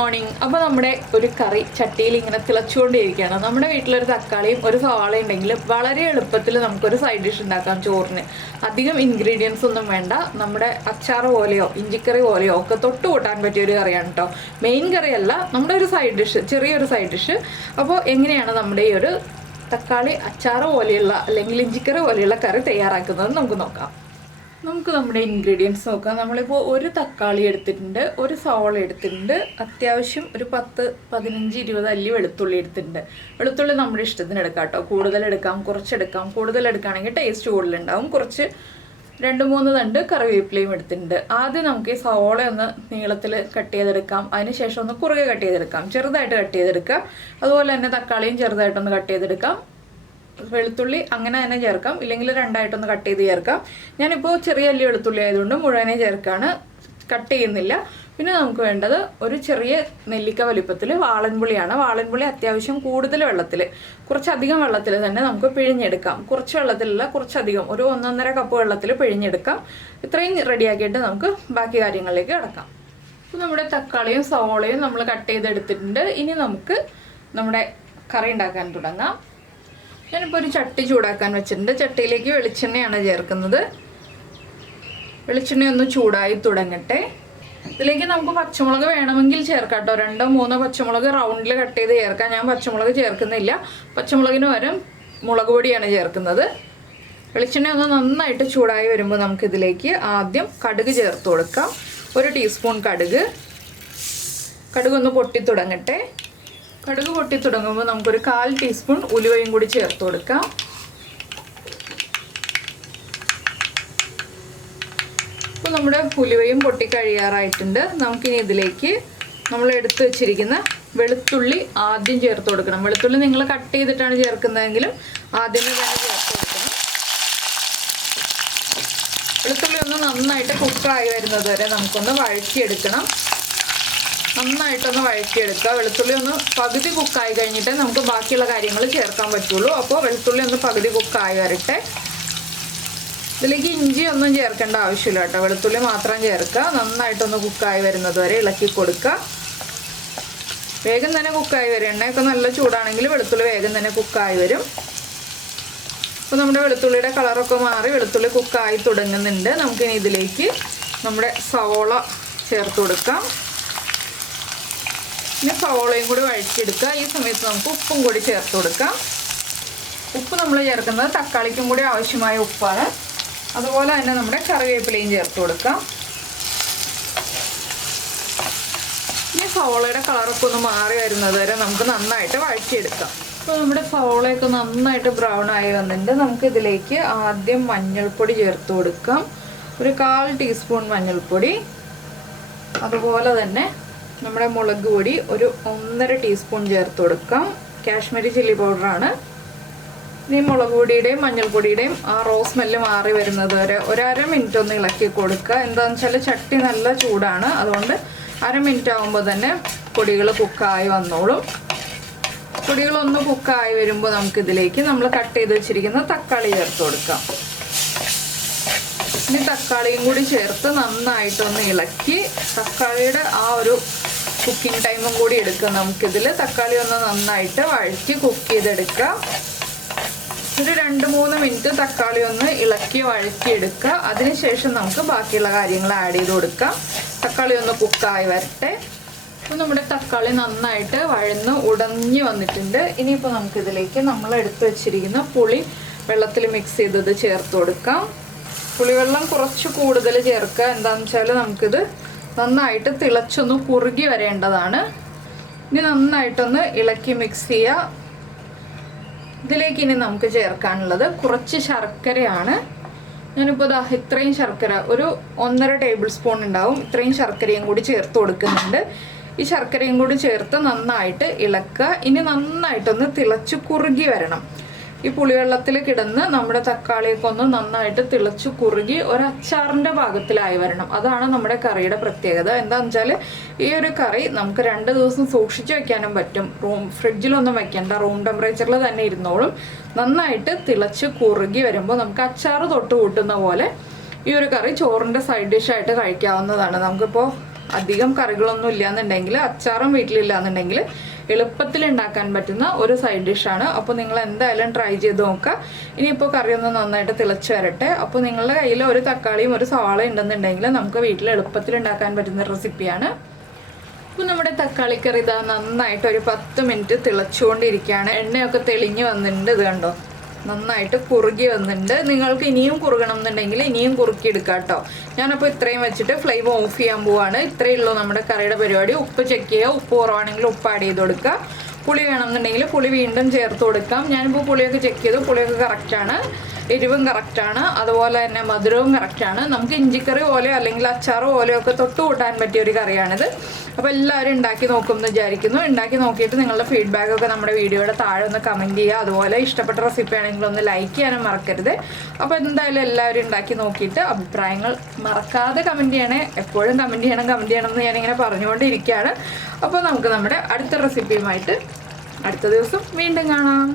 Morning. അപ്പോൾ നമ്മുടെ ഒരു കറി ചട്ടിയിൽ ഇങ്ങനെ തിളച്ചുകൊണ്ടിരിക്കുകയാണ്. നമ്മുടെ വീട്ടിലൊരു തക്കാളിയും ഒരു സവാള ഉണ്ടെങ്കിൽ വളരെ എളുപ്പത്തിൽ നമുക്കൊരു സൈഡ് ഡിഷ് ഉണ്ടാക്കാം. ചോറിന് അധികം ഇൻഗ്രീഡിയൻസ് ഒന്നും വേണ്ട. നമ്മുടെ അച്ചാർ പോലെയോ ഇഞ്ചിക്കറി പോലെയോ ഒക്കെ തൊട്ട് കൂട്ടാൻ പറ്റിയ ഒരു കറിയാണ് കേട്ടോ. മെയിൻ കറിയല്ല, നമ്മുടെ ഒരു സൈഡ് ഡിഷ്, ചെറിയൊരു സൈഡ് ഡിഷ്. അപ്പോൾ എങ്ങനെയാണ് നമ്മുടെ ഈ ഒരു തക്കാളി അച്ചാർ പോലെയുള്ള അല്ലെങ്കിൽ ഇഞ്ചിക്കറി പോലെയുള്ള കറി തയ്യാറാക്കുന്നത് നമുക്ക് നോക്കാം. നമുക്ക് നമ്മുടെ ഇൻഗ്രീഡിയൻസ് നോക്കാം. നമ്മളിപ്പോൾ ഒരു തക്കാളി എടുത്തിട്ടുണ്ട്, ഒരു സവാള എടുത്തിട്ടുണ്ട്, അത്യാവശ്യം ഒരു 10, 15, 20 അല്ലി വെളുത്തുള്ളി എടുത്തിട്ടുണ്ട്. വെളുത്തുള്ളി നമ്മുടെ ഇഷ്ടത്തിന് എടുക്കാം കേട്ടോ. കൂടുതൽ എടുക്കാം, കുറച്ചെടുക്കാം. കൂടുതൽ എടുക്കുകയാണെങ്കിൽ ടേസ്റ്റ് കൂടുതലുണ്ടാവും. കുറച്ച് 2-3 തണ്ട് കറിവേപ്പിലയും എടുത്തിട്ടുണ്ട്. ആദ്യം നമുക്ക് ഈ സവാള ഒന്ന് നീളത്തിൽ കട്ട് ചെയ്തെടുക്കാം. അതിനുശേഷം ഒന്ന് കുറുകെ കട്ട് ചെയ്തെടുക്കാം, ചെറുതായിട്ട് കട്ട് ചെയ്തെടുക്കാം. അതുപോലെ തന്നെ തക്കാളിയും ചെറുതായിട്ടൊന്ന് കട്ട് ചെയ്തെടുക്കാം. വെളുത്തുള്ളി അങ്ങനെ തന്നെ ചേർക്കാം, ഇല്ലെങ്കിൽ രണ്ടായിട്ടൊന്ന് കട്ട് ചെയ്ത് ചേർക്കാം. ഞാനിപ്പോൾ ചെറിയ അല്ലി വെളുത്തുള്ളി ആയതുകൊണ്ട് മുഴുവനെ ചേർക്കാണ്, കട്ട് ചെയ്യുന്നില്ല. പിന്നെ നമുക്ക് വേണ്ടത് ഒരു ചെറിയ നെല്ലിക്ക വലിപ്പത്തിൽ വാളൻപുളിയാണ്. വാളൻപുളി അത്യാവശ്യം കൂടുതൽ വെള്ളത്തിൽ, കുറച്ചധികം വെള്ളത്തിൽ തന്നെ നമുക്ക് പിഴിഞ്ഞെടുക്കാം. കുറച്ച് വെള്ളത്തിലല്ല, കുറച്ചധികം, ഒരു 1-1.5 കപ്പ് വെള്ളത്തിൽ പിഴിഞ്ഞെടുക്കാം. ഇത്രയും റെഡിയാക്കിയിട്ട് നമുക്ക് ബാക്കി കാര്യങ്ങളിലേക്ക് കിടക്കാം. അപ്പോൾ നമ്മുടെ തക്കാളിയും സവോളയും നമ്മൾ കട്ട് ചെയ്തെടുത്തിട്ടുണ്ട്. ഇനി നമുക്ക് നമ്മുടെ കറി ഉണ്ടാക്കാൻ തുടങ്ങാം. ഞാനിപ്പോൾ ഒരു ചട്ടി ചൂടാക്കാൻ വെച്ചിട്ടുണ്ട്. ചട്ടിയിലേക്ക് വെളിച്ചെണ്ണയാണ് ചേർക്കുന്നത്. വെളിച്ചെണ്ണ ഒന്ന് ചൂടായി തുടങ്ങട്ടെ. ഇതിലേക്ക് നമുക്ക് പച്ചമുളക് വേണമെങ്കിൽ ചേർക്കാം കേട്ടോ. 2-3 പച്ചമുളക് റൗണ്ടിൽ കട്ട് ചെയ്ത് ചേർക്കാം. ഞാൻ പച്ചമുളക് ചേർക്കുന്നില്ല. പച്ചമുളകിന് പകരം മുളക് പൊടിയാണ് ചേർക്കുന്നത്. വെളിച്ചെണ്ണ ഒന്ന് നന്നായിട്ട് ചൂടായി വരുമ്പോൾ നമുക്കിതിലേക്ക് ആദ്യം കടുക് ചേർത്ത് കൊടുക്കാം. 1 ടീസ്പൂൺ കടുക്. കടുകൊന്ന് പൊട്ടി തുടങ്ങട്ടെ. കടുക് പൊട്ടി തുടങ്ങുമ്പോൾ നമുക്കൊരു 1/4 ടീസ്പൂൺ ഉലുവയും കൂടി ചേർത്ത് കൊടുക്കാം. അപ്പോൾ നമ്മുടെ ഉലുവയും പൊട്ടി കഴിയാറായിട്ടുണ്ട്. നമുക്കിനി ഇതിലേക്ക് നമ്മൾ എടുത്തു വെച്ചിരിക്കുന്ന വെളുത്തുള്ളി ആദ്യം ചേർത്ത് കൊടുക്കണം. വെളുത്തുള്ളി നിങ്ങൾ കട്ട് ചെയ്തിട്ടാണ് ചേർക്കുന്നതെങ്കിലും ആദ്യമേ തന്നെ ചേർത്ത് കൊടുക്കണം. വെളുത്തുള്ളി ഒന്ന് നന്നായിട്ട് കുക്കായി വരുന്നത് വരെ നമുക്കൊന്ന് വഴറ്റിയെടുക്കണം. നന്നായിട്ടൊന്ന് വഴറ്റിയെടുക്കുക. വെളുത്തുള്ളി ഒന്ന് പകുതി കുക്കായി കഴിഞ്ഞിട്ട് നമുക്ക് ബാക്കിയുള്ള കാര്യങ്ങൾ ചേർക്കാൻ പറ്റുള്ളൂ. അപ്പോൾ വെളുത്തുള്ളി ഒന്ന് പകുതി കുക്കായി വരട്ടെ. ഇതിലേക്ക് ഇഞ്ചി ഒന്നും ചേർക്കേണ്ട ആവശ്യമില്ല കേട്ടോ. വെളുത്തുള്ളി മാത്രം ചേർക്കുക. നന്നായിട്ടൊന്ന് കുക്കായി വരുന്നത് വരെ ഇളക്കി കൊടുക്കുക. വേഗം തന്നെ കുക്കായി വരും. എണ്ണയൊക്കെ നല്ല ചൂടാണെങ്കിൽ വെളുത്തുള്ളി വേഗം തന്നെ കുക്കായി വരും. അപ്പോൾ നമ്മുടെ വെളുത്തുള്ളിയുടെ കളറൊക്കെ മാറി വെളുത്തുള്ളി കുക്കായി തുടങ്ങുന്നുണ്ട്. നമുക്കിനി ഇതിലേക്ക് നമ്മുടെ സവോള ചേർത്ത് കൊടുക്കാം. ഇനി സവോളയും കൂടി വഴറ്റിയെടുക്കുക. ഈ സമയത്ത് നമുക്ക് ഉപ്പും കൂടി ചേർത്ത് കൊടുക്കാം. ഉപ്പ് നമ്മൾ ചേർക്കുന്നത് തക്കാളിക്കും കൂടി ആവശ്യമായ ഉപ്പാണ്. അതുപോലെ തന്നെ നമ്മുടെ കറിവേപ്പിലയും ചേർത്ത് കൊടുക്കാം. ഇനി സവോളയുടെ കളറൊക്കെ ഒന്ന് മാറി വരുന്നത് വരെ നമുക്ക് നന്നായിട്ട് വഴറ്റിയെടുക്കാം. അപ്പോൾ നമ്മുടെ സവോളയൊക്കെ നന്നായിട്ട് ബ്രൗൺ ആയി വന്നിട്ടുണ്ട്. നമുക്കിതിലേക്ക് ആദ്യം മഞ്ഞൾപ്പൊടി ചേർത്ത് കൊടുക്കാം. ഒരു 1/4 ടീസ്പൂൺ മഞ്ഞൾപ്പൊടി. അതുപോലെ തന്നെ നമ്മുടെ മുളക് പൊടി ഒരു 1.5 ടീസ്പൂൺ ചേർത്ത് കൊടുക്കാം. കാശ്മീരി ചില്ലി പൗഡറാണ്. ഇനി മുളക് പൊടിയുടെയും മഞ്ഞൾപ്പൊടിയുടെയും ആ റോസ് സ്മെല്ല് മാറി വരുന്നത് വരെ ഒരു 1/2 മിനിറ്റ് ഒന്ന് ഇളക്കി കൊടുക്കുക. എന്താണെന്ന് വെച്ചാൽ ചട്ടി നല്ല ചൂടാണ്, അതുകൊണ്ട് 1/2 മിനിറ്റ് ആകുമ്പോൾ തന്നെ പൊടികൾ കുക്കായി വന്നോളും. പൊടികളൊന്ന് കുക്കായി വരുമ്പോൾ നമുക്കിതിലേക്ക് നമ്മൾ കട്ട് ചെയ്ത് വെച്ചിരിക്കുന്ന തക്കാളി ചേർത്ത് കൊടുക്കാം. ഇനി തക്കാളിയും കൂടി ചേർത്ത് നന്നായിട്ടൊന്ന് ഇളക്കി തക്കാളിയുടെ ആ ഒരു കുക്കിംഗ് ടൈമും കൂടി എടുക്കുക. നമുക്കിതിൽ തക്കാളി ഒന്ന് നന്നായിട്ട് വഴറ്റി കുക്ക് ചെയ്തെടുക്കാം. ഒരു 2-3 മിനിറ്റ് തക്കാളി ഒന്ന് ഇളക്കി വഴറ്റിയെടുക്കുക. അതിനുശേഷം നമുക്ക് ബാക്കിയുള്ള കാര്യങ്ങൾ ആഡ് ചെയ്ത് കൊടുക്കാം. തക്കാളി ഒന്ന് കുക്കായി വരട്ടെ. അപ്പോൾ നമ്മുടെ തക്കാളി നന്നായിട്ട് വഴന്ന് ഉടഞ്ഞ് വന്നിട്ടുണ്ട്. ഇനിയിപ്പോൾ നമുക്കിതിലേക്ക് നമ്മൾ എടുത്ത് വെച്ചിരിക്കുന്ന പുളി വെള്ളത്തിൽ മിക്സ് ചെയ്തത് ചേർത്ത് കൊടുക്കാം. പുളിവെള്ളം കുറച്ച് കൂടുതൽ ചേർക്കുക. എന്താണെന്ന് വെച്ചാൽ നമുക്കിത് നന്നായിട്ട് തിളച്ചൊന്ന് കുറുകി വരേണ്ടതാണ്. ഇനി നന്നായിട്ടൊന്ന് ഇളക്കി മിക്സ് ചെയ്യുക. ഇതിലേക്ക് ഇനി നമുക്ക് ചേർക്കാനുള്ളത് കുറച്ച് ശർക്കരയാണ്. ഞാനിപ്പോൾ ഇത്രയും ശർക്കര, ഒരു 1.5 ടേബിൾ സ്പൂൺ ഉണ്ടാവും. ഇത്രയും ശർക്കരയും കൂടി ചേർത്ത് കൊടുക്കുന്നുണ്ട്. ഈ ശർക്കരയും കൂടി ചേർത്ത് നന്നായിട്ട് ഇളക്കുക. ഇനി നന്നായിട്ടൊന്ന് തിളച്ച് കുറുകി വരണം. ഈ പുളിവെള്ളത്തിൽ കിടന്ന് നമ്മുടെ തക്കാളിയൊക്കെ ഒന്ന് നന്നായിട്ട് തിളച്ച് കുറുകി ഒരു അച്ചാറിൻ്റെ പാകത്തിലായി വരണം. അതാണ് നമ്മുടെ കറിയുടെ പ്രത്യേകത. എന്താണെന്ന് വെച്ചാൽ ഈ ഒരു കറി നമുക്ക് 2 ദിവസം സൂക്ഷിച്ച് വെക്കാനും പറ്റും. ഫ്രിഡ്ജിലൊന്നും വെക്കേണ്ട, റൂം ടെമ്പറേച്ചറിൽ തന്നെ ഇരുന്നോളും. നന്നായിട്ട് തിളച്ച് കുറുകി വരുമ്പോൾ നമുക്ക് അച്ചാർ തൊട്ട് കൂട്ടുന്ന പോലെ ഈ ഒരു കറി ചോറിൻ്റെ സൈഡ് ഡിഷായിട്ട് കഴിക്കാവുന്നതാണ്. നമുക്കിപ്പോൾ അധികം കറികളൊന്നും ഇല്ലാന്നുണ്ടെങ്കിൽ, അച്ചാറും വീട്ടിലില്ലാന്നുണ്ടെങ്കിൽ എളുപ്പത്തിൽ ഉണ്ടാക്കാൻ പറ്റുന്ന ഒരു സൈഡ് ഡിഷാണ്. അപ്പോൾ നിങ്ങൾ എന്തായാലും ട്രൈ ചെയ്ത് നോക്കുക. ഇനിയിപ്പോൾ കറിയൊന്ന് നന്നായിട്ട് തിളച്ച് വരട്ടെ. അപ്പോൾ നിങ്ങളുടെ കയ്യിൽ ഒരു തക്കാളിയും ഒരു സവാളയും ഉണ്ടെന്നുണ്ടെങ്കിൽ നമുക്ക് വീട്ടിൽ എളുപ്പത്തിൽ ഉണ്ടാക്കാൻ പറ്റുന്ന റെസിപ്പിയാണ്. അപ്പോൾ നമ്മുടെ തക്കാളി കറി ഇതാ നന്നായിട്ട് ഒരു 10 മിനിറ്റ് തിളച്ചുകൊണ്ടിരിക്കുകയാണ്. എണ്ണയൊക്കെ തെളിഞ്ഞ് വന്നിട്ടുണ്ട്. ഇത് കണ്ടോ, നന്നായിട്ട് കുറുകി വന്നിട്ടുണ്ട്. നിങ്ങൾക്ക് ഇനിയും കുറുകണം എന്നുണ്ടെങ്കിൽ ഇനിയും കുറുക്കിയെടുക്കാം കേട്ടോ. ഞാനപ്പോൾ ഇത്രയും വെച്ചിട്ട് ഫ്ലെയിം ഓഫ് ചെയ്യാൻ പോവാണ്. ഇത്രയേ ഉള്ളൂ നമ്മുടെ കറിയുടെ പരിപാടി. ഉപ്പ് ചെക്ക് ചെയ്യുക, ഉപ്പ് കുറവാണെങ്കിൽ ഉപ്പ് ആഡ് ചെയ്ത് കൊടുക്കുക. പുളി വേണമെന്നുണ്ടെങ്കിൽ പുളി വീണ്ടും ചേർത്ത് കൊടുക്കാം. ഞാനിപ്പോൾ പുളിയൊക്കെ ചെക്ക് ചെയ്തു, പുളിയൊക്കെ കറക്റ്റാണ്, എരിവും കറക്റ്റാണ്, അതുപോലെ തന്നെ മധുരവും കറക്റ്റാണ്. നമുക്ക് ഇഞ്ചിക്കറി പോലെയോ അല്ലെങ്കിൽ അച്ചാറ് പോലെയോ ഒക്കെ തൊട്ട് കൂട്ടാൻ പറ്റിയ ഒരു കറിയാണിത്. അപ്പോൾ എല്ലാവരും ഉണ്ടാക്കി നോക്കുമെന്ന് വിചാരിക്കുന്നു. ഉണ്ടാക്കി നോക്കിയിട്ട് നിങ്ങളുടെ ഫീഡ്ബാക്കൊക്കെ നമ്മുടെ വീഡിയോയുടെ താഴെ ഒന്ന് കമൻറ്റ് ചെയ്യുക. അതുപോലെ ഇഷ്ടപ്പെട്ട റെസിപ്പി ആണെങ്കിൽ ഒന്ന് ലൈക്ക് ചെയ്യാനും മറക്കരുത്. അപ്പോൾ എന്തായാലും എല്ലാവരും ഉണ്ടാക്കി നോക്കിയിട്ട് അഭിപ്രായങ്ങൾ മറക്കാതെ കമൻറ്റ് ചെയ്യണേ. എപ്പോഴും കമൻറ്റ് ചെയ്യണം എന്ന് ഞാനിങ്ങനെ പറഞ്ഞുകൊണ്ടിരിക്കുകയാണ്. അപ്പോൾ നമുക്ക് നമ്മുടെ അടുത്ത റെസിപ്പിയുമായിട്ട് അടുത്ത ദിവസം വീണ്ടും കാണാം.